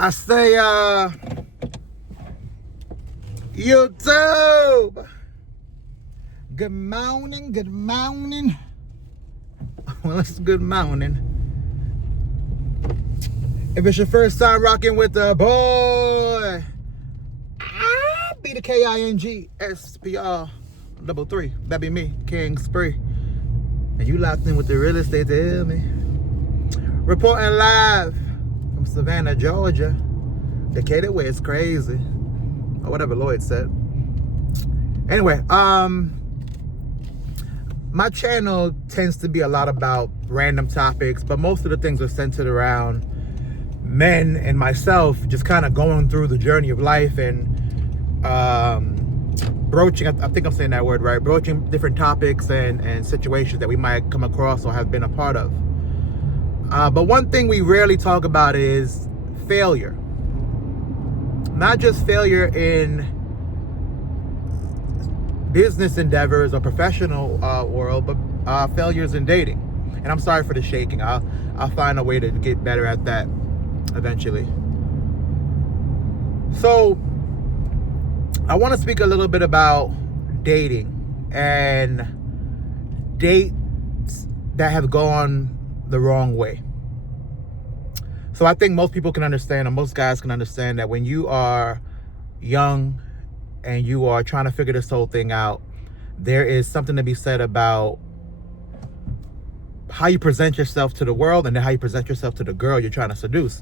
I say, YouTube. Good morning, good morning. Well, it's good morning. If it's your first time rocking with the boy, I be the KINGSPR 3. That be me, King Spree. And you locked in with the real estate to hear me. Reporting live from Savannah, Georgia. Decatur way it's crazy. Or whatever Lloyd said. Anyway, my channel tends to be a lot about random topics, but most of the things are centered around men and myself just kind of going through the journey of life and broaching, I think I'm saying that word right, broaching different topics and situations that we might come across or have been a part of. But one thing we rarely talk about is failure. Not just failure in business endeavors or professional world, but failures in dating. And I'm sorry for the shaking. I'll find a way to get better at that eventually. So I want to speak a little bit about dating and dates that have gone the wrong way. So I think most people can understand, or most guys can understand, that when you are young and you are trying to figure this whole thing out, there is something to be said about how you present yourself to the world and then how you present yourself to the girl you're trying to seduce.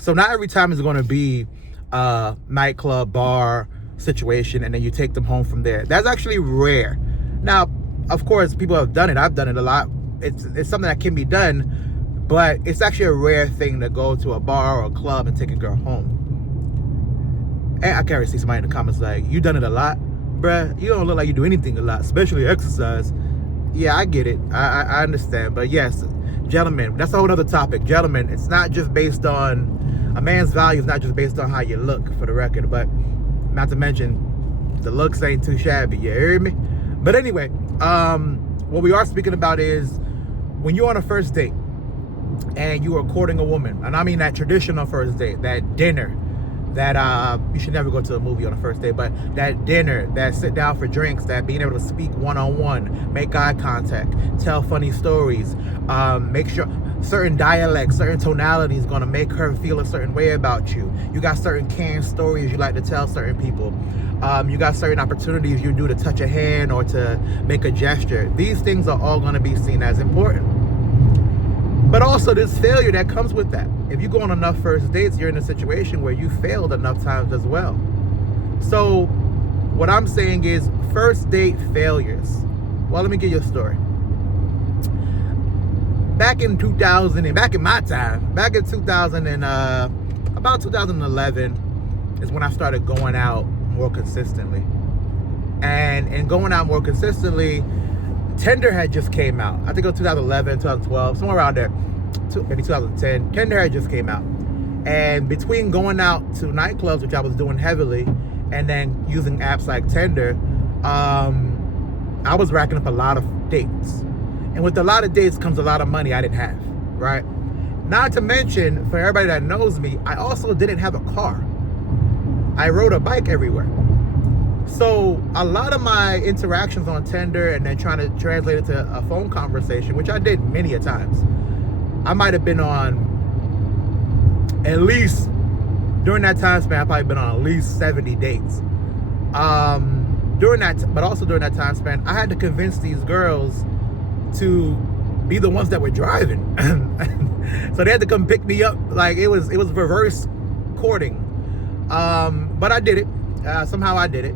So not every time is going to be a nightclub, bar situation and then you take them home from there. That's actually rare. Now, of course, people have done it. I've done it a lot. It's something that can be done, but it's actually a rare thing to go to a bar or a club and take a girl home. And I can already see somebody in the comments like, you done it a lot? Bruh, you don't look like you do anything a lot, especially exercise. Yeah, I get it. I understand. But yes, gentlemen, that's a whole other topic. Gentlemen, it's not just based on, a man's value is not just based on how you look, for the record, but not to mention, the looks ain't too shabby, you hear me? But anyway, what we are speaking about is when you're on a first date and you are courting a woman, and I mean that traditional first date, that dinner, that you should never go to a movie on a first date, but that dinner, that sit down for drinks, that being able to speak one-on-one, make eye contact, tell funny stories, make sure certain dialects, certain tonalities going to make her feel a certain way about you. You got certain canned stories you like to tell certain people. You got certain opportunities you do to touch a hand or to make a gesture. These things are all going to be seen as important. But also this failure that comes with that. If you go on enough first dates, you're in a situation where you failed enough times as well. So what I'm saying is first date failures. Well, let me give you a story. Back in 2000, and back in my time, back in 2000 and about 2011 is when I started going out more consistently. And going out more consistently, Tinder had just came out. I think it was 2011, 2012, somewhere around there. Maybe 2010. Tinder had just came out. And between going out to nightclubs, which I was doing heavily, and then using apps like Tinder, I was racking up a lot of dates. And with a lot of dates comes a lot of money I didn't have, right? Not to mention, for everybody that knows me, I also didn't have a car. I rode a bike everywhere. So a lot of my interactions on Tinder and then trying to translate it to a phone conversation, which I did many a times, I might have been on at least, during that time span, I've probably been on at least 70 dates. During that time span, I had to convince these girls to be the ones that were driving. So they had to come pick me up. Like it was reverse courting. But I did it. Somehow I did it.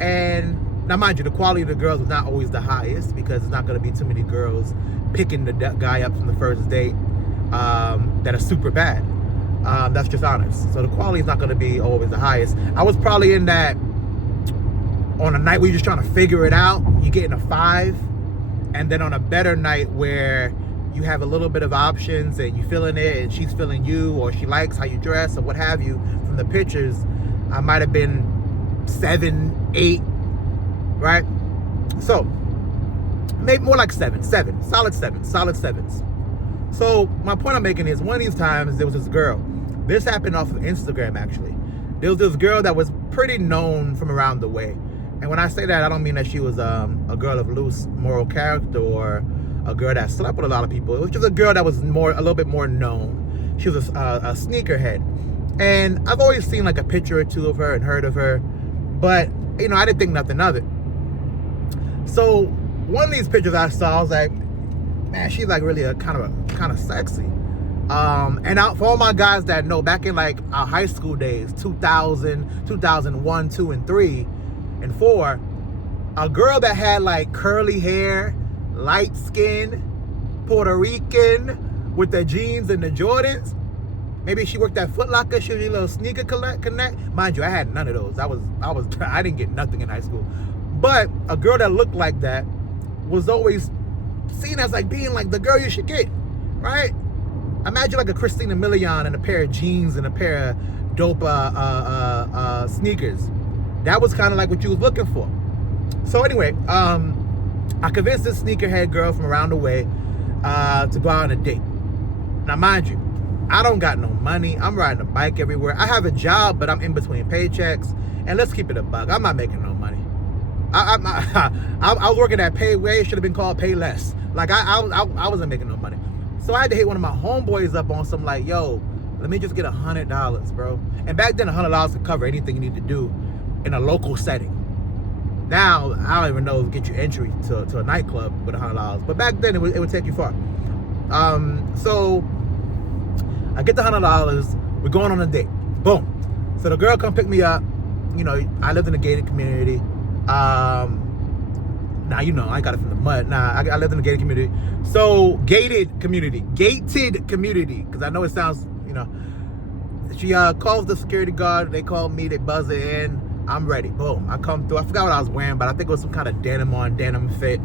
And now mind you, the quality of the girls was not always the highest because it's not going to be too many girls picking the guy up from the first date that are super bad. That's just honest. So the quality is not going to be always the highest. I was probably in that, on a night where you're just trying to figure it out, you're getting a 5. And then on a better night where you have a little bit of options and you feeling it and she's feeling you, or she likes how you dress or what have you from the pictures, I might have been 7, 8, right? So maybe more like 7, solid 7s. So my point I'm making is, one of these times there was this girl This happened off of Instagram, actually. There was this girl that was pretty known from around the way. And when I say that, I don't mean that she was a girl of loose moral character or a girl that slept with a lot of people. It was just a girl that was a little bit more known. She was a sneakerhead. And I've always seen like a picture or two of her and heard of her. But, you know, I didn't think nothing of it. So one of these pictures I saw, I was like, man, she's like really a kind of sexy. And for all my guys that know, back in like our high school days, 2000, 2001, 2, and 3, and 4, a girl that had like curly hair, light skin, Puerto Rican, with the jeans and the Jordans. Maybe she worked at Foot Locker, she was a little sneaker connect. Mind you, I had none of those. I didn't get nothing in high school. But a girl that looked like that was always seen as like being like the girl you should get, right? Imagine like a Christina Milian and a pair of jeans and a pair of dope sneakers. That was kind of like what you was looking for. So anyway, I convinced this sneakerhead girl from around the way to go out on a date. Now mind you, I don't got no money. I'm riding a bike everywhere. I have a job, but I'm in between paychecks. And let's keep it a buck, I'm not making no money. I was working at pay where it should have been called pay less. Like I wasn't making no money. So I had to hit one of my homeboys up on some like, yo, let me just get $100, bro. And back then $100 could cover anything you need to do in a local setting. Now, I don't even know if get you entry to a nightclub with $100. But back then it would take you far. So I get the $100, we're going on a date. Boom. So the girl come pick me up. You know, I lived in a gated community. Now, you know, I got it from the mud. I lived in a gated community. So, gated community, because I know it sounds, you know. She calls the security guard. They call me. They buzz it in. I'm ready. Boom. I come through. I forgot what I was wearing, but I think it was some kind of denim fit.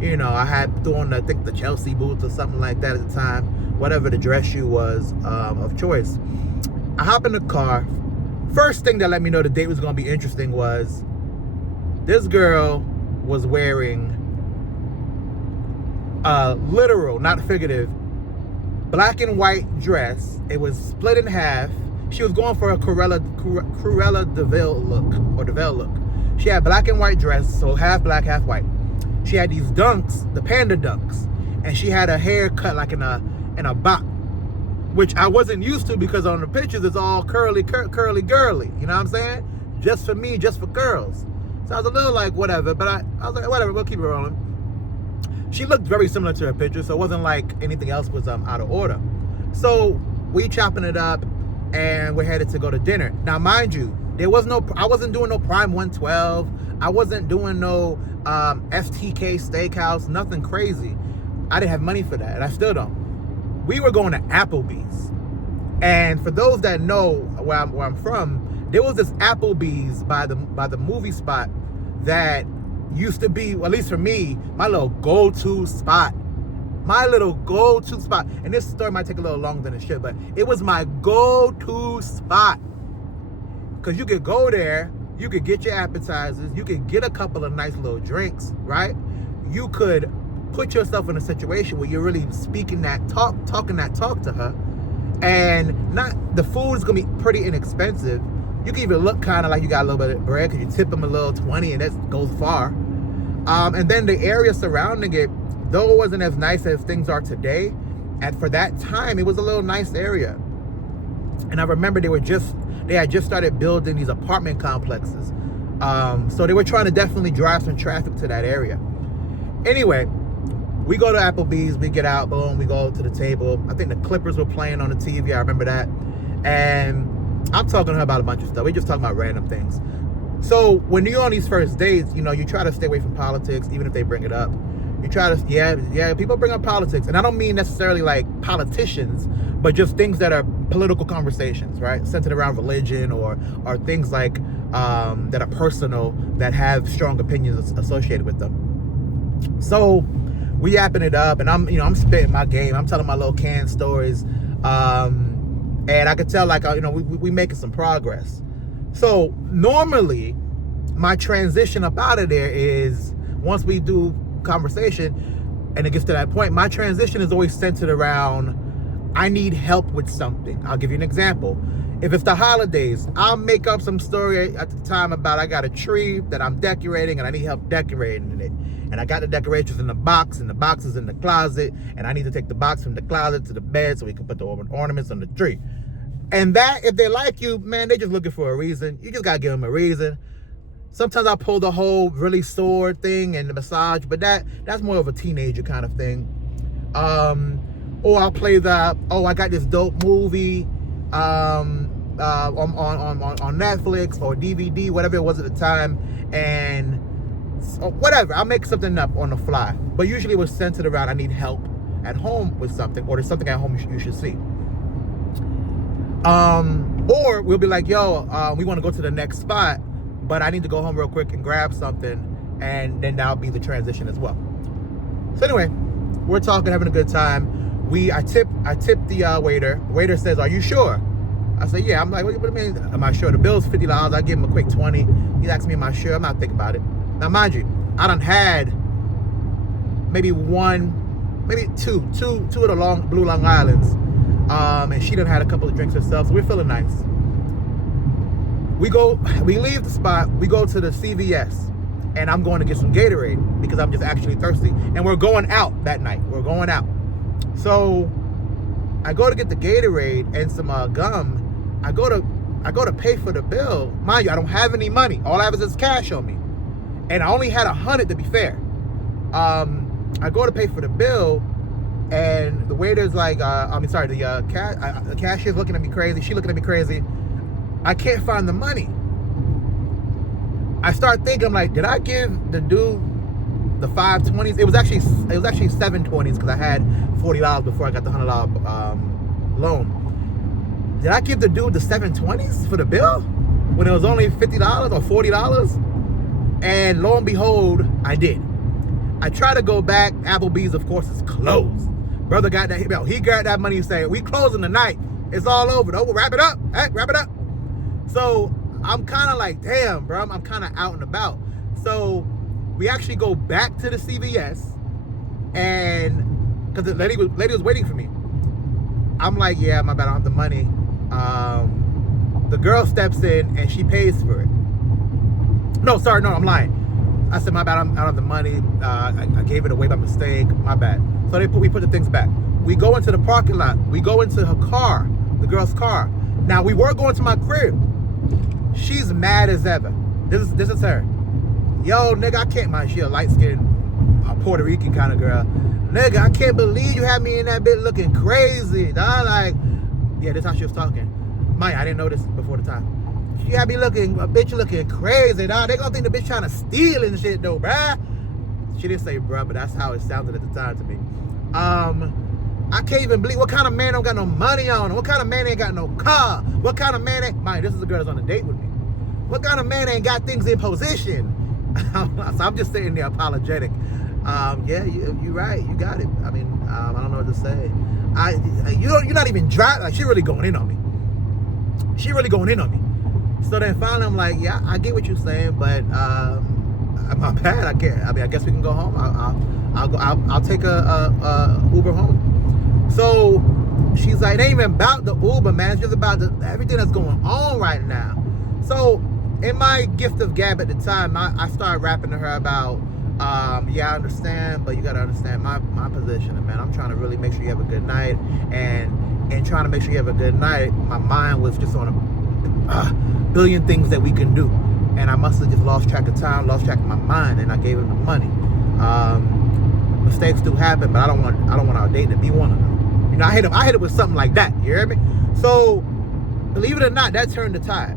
You know, I had thrown, I think, the Chelsea boots or something like that at the time. Whatever the dress shoe was of choice. I hop in the car. First thing that let me know the date was going to be interesting was this girl was wearing a literal, not figurative, black and white dress. It was split in half. She was going for a Cruella de Vil look. She had black and white dress, so half black, half white. She had these dunks, the panda dunks, and she had her hair cut like in a bop, which I wasn't used to because on the pictures it's all curly girly. You know what I'm saying? Just for me, just for girls. So I was a little like, whatever, but I was like, whatever, we'll keep it rolling. She looked very similar to her picture, so it wasn't like anything else was out of order. So we chopping it up, and we're headed to go to dinner. Now, mind you, I wasn't doing no Prime 112. I wasn't doing no FTK Steakhouse, nothing crazy. I didn't have money for that, and I still don't. We were going to Applebee's. And for those that know where I'm from, there was this Applebee's by the movie spot that used to be, well, at least for me, my little go-to spot. And this story might take a little longer than it should, but it was my go-to spot. Because you could go there, you could get your appetizers, you could get a couple of nice little drinks, right? You could put yourself in a situation where you're really talking that talk to her. And the food is going to be pretty inexpensive. You can even look kind of like you got a little bit of bread because you tip them a little 20 and that goes far. And then the area surrounding it, though it wasn't as nice as things are today, and for that time, it was a little nice area. And I remember they had just started building these apartment complexes. So they were trying to definitely drive some traffic to that area. Anyway, we go to Applebee's, we get out, boom, we go to the table. I think the Clippers were playing on the TV, I remember that. And I'm talking to her about a bunch of stuff. We just talking about random things. So when you're on these first dates, you know, you try to stay away from politics, even if they bring it up. You try to, yeah, people bring up politics. And I don't mean necessarily like politicians, but just things that are political conversations, right? Centered around religion or things like that are personal, that have strong opinions associated with them. So we yapping it up, and I'm spitting my game. I'm telling my little canned stories. And I could tell, like, we making some progress. So normally my transition up out of there is, once we do conversation and it gets to that point, my transition is always centered around I need help with something. I'll give you an example. If it's the holidays, I'll make up some story at the time about I got a tree that I'm decorating and I need help decorating it. And I got the decorations in the box, and the box is in the closet, and I need to take the box from the closet to the bed so we can put the ornaments on the tree. And that, if they like you, man, they're just looking for a reason. You just gotta give them a reason. Sometimes I'll pull the whole really sore thing and the massage, but that's more of a teenager kind of thing. Or I'll play the, I got this dope movie on Netflix or DVD, whatever it was at the time, and whatever. I'll make something up on the fly. But usually it was centered around I need help at home with something, or there's something at home you should see. Or we'll be like, we want to go to the next spot, but I need to go home real quick and grab something, and then that'll be the transition as well. So anyway, we're talking, having a good time. I tip the waiter. The waiter says, "Are you sure?" I say, "Yeah." I'm like, "What do you mean, am I sure?" The bill's $50. I give him a quick 20. He asks me, "Am I sure?" I'm not thinking about it. Now, mind you, I done had maybe two of the Blue Long Islands. And she done had a couple of drinks herself, so we're feeling nice. We leave the spot, we go to the CVS, and I'm going to get some Gatorade because I'm just actually thirsty. And we're going out that night. We're going out. So I go to get the Gatorade and some gum. I go to pay for the bill. Mind you, I don't have any money. All I have is this cash on me. And I only had 100 to be fair. I go to pay for the bill, and the waiter's like, the cashier's looking at me crazy. She looking at me crazy. I can't find the money. I start thinking, I'm like, did I give the dude the 520s? It was actually 720s because I had $40 before I got the $100 loan. Did I give the dude the 720s for the bill when it was only $50 or $40? And lo and behold, I did. I try to go back. Applebee's, of course, is closed. Brother got that. He got that money and said, "We closing tonight. It's all over. No, we'll wrap it up. Hey, wrap it up." So I'm kind of like, damn, bro. I'm kind of out and about. So we actually go back to the CVS, and because the lady was waiting for me. I'm like, yeah, my bad. I don't have the money. The girl steps in and she pays for it. No, I'm lying. I said, my bad, I don't have the money. I gave it away by mistake. My bad. So we put the things back. We go into the parking lot. We go into her car, the girl's car. Now, we were going to my crib. She's mad as ever. This is her. Yo, nigga, I can't mind. She a light-skinned Puerto Rican kind of girl. Nigga, I can't believe you had me in that bit looking crazy. Dog. Like, yeah, this is how she was talking. Maya, I didn't know this before the time. She had me looking crazy, dog. They gonna think the bitch trying to steal and shit, though, bruh. She didn't say bruh, but that's how it sounded at the time to me. I can't even believe, what kind of man don't got no money on him? What kind of man ain't got no car? What kind of man ain't, this is a girl that's on a date with me. What kind of man ain't got things in position? So I'm just sitting there apologetic. Yeah, you're right. You got it. I mean, I don't know what to say. You're not even driving. Like, she really going in on me. So then finally I'm like, yeah, I get what you're saying, but my bad. I can't. I mean, I guess we can go home. I'll take a Uber home. So she's like, it ain't even about the Uber, man. It's just about everything that's going on right now. So in my gift of gab at the time, I started rapping to her about, yeah, I understand, but you gotta understand my position, man. I'm trying to really make sure you have a good night, and trying to make sure you have a good night, my mind was just on a billion things that we can do, and I must have just lost track of time, lost track of my mind, and I gave him the money. Mistakes do happen, but I don't want our date to be one of them. You know, I hit it with something like that. You hear me? So, believe it or not, that turned the tide.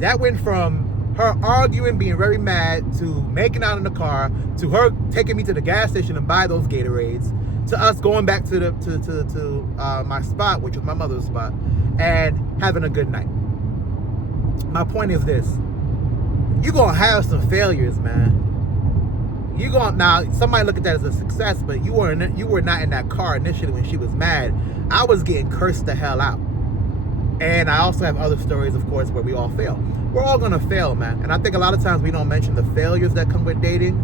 That went from her arguing, being very mad, to making out in the car, to her taking me to the gas station and buy those Gatorades, to us going back to my spot, which was my mother's spot, and having a good night. My point is this: you're gonna have some failures, man. Now somebody look at that as a success, but you were not in that car initially when she was mad. I was getting cursed the hell out. And I also have other stories, of course, where we all fail. We're all gonna fail, man. And I think a lot of times we don't mention the failures that come with dating.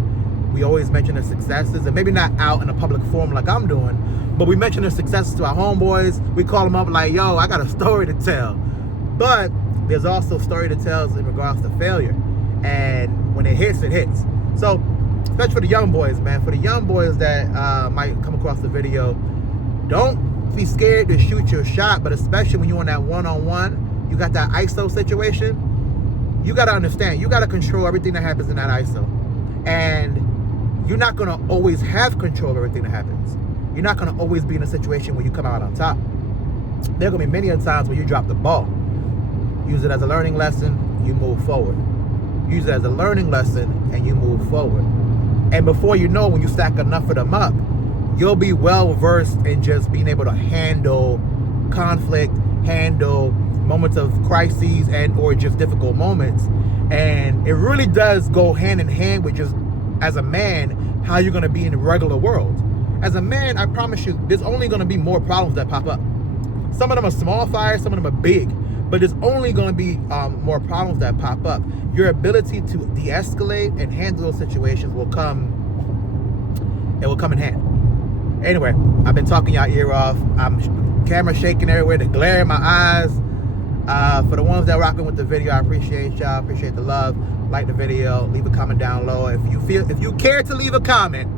we always mention their successes, and maybe not out in a public forum like I'm doing, but we mention their successes to our homeboys. We call them up like, yo, I got a story to tell. But there's also story to tell in regards to failure. And when it hits, it hits. So, especially for the young boys, man, for the young boys that might come across the video, don't be scared to shoot your shot, but especially when you're on that one-on-one, you got that ISO situation, you got to understand, you got to control everything that happens in that ISO. And you're not going to always have control of everything that happens. You're not going to always be in a situation where you come out on top. There are going to be many times where you drop the ball. Use it as a learning lesson, you move forward. Use it as a learning lesson, and you move forward. And before you know, when you stack enough of them up, you'll be well versed in just being able to handle conflict, handle moments of crises and or just difficult moments. And it really does go hand in hand with just, as a man, how you're going to be in the regular world. As a man, I promise you, there's only going to be more problems that pop up. Some of them are small fires, some of them are big, but there's only going to be more problems that pop up. Your ability to de-escalate and handle those situations will come in hand. Anyway, I've been talking y'all ear off. I'm camera shaking everywhere, the glare in my eyes. For the ones that are rocking with the video, I appreciate y'all, appreciate the love. Like the video, leave a comment down low. If you care to leave a comment,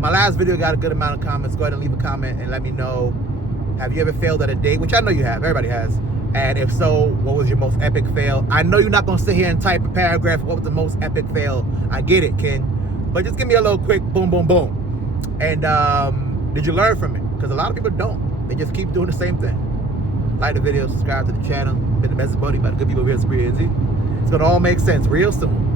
my last video got a good amount of comments. Go ahead and leave a comment and let me know, have you ever failed at a date? Which I know you have, everybody has. And if so, what was your most epic fail? I know you're not gonna sit here and type a paragraph, what was the most epic fail? I get it, King. But just give me a little quick boom, boom, boom. And did you learn from it? Because a lot of people don't. They just keep doing the same thing. Like the video, subscribe to the channel. Been the message buddy by the good people here at Spree NZ. It's gonna all make sense real soon.